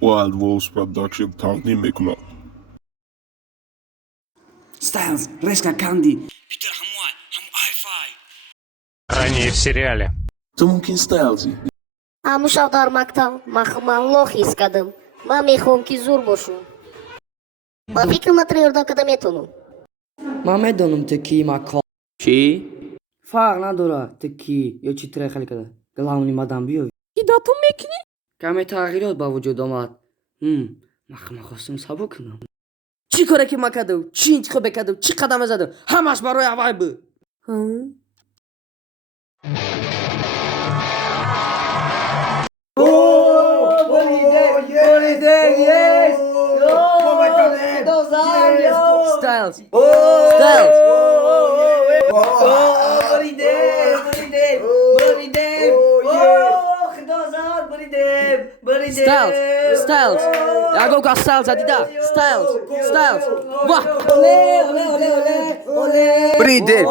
Wild Wolves Production taqdim etmoq. Styles, Reska Candy, Peter Hamway, Ham Hi-Fi. Ранее в сериале. Tu mumkin Stylesy. Амушав дар мактаб ман лох истадам. Ман мехоҳам ки зур бошам. Ба фикр материёрдам када метавонам. Ман медонам ту кӣ макон. Чӣ? Фарқ надорад ту кӣ ё чӣ тирай хеле када. Главни мадан биёвӣ. Ки да ту мекунӣ? Каме тағйирот ба вуҷуд омад. Ман хостам сабук кунам. Чӣ коре ки ман кардам? Чӣ интихобе кардам? Чӣ қадаме задам? Ҳамаш барои авай буд. Styles. Styles. Styles. Styles. Agora com a Styles, Adidas. Styles. Styles. Vá. Bridem.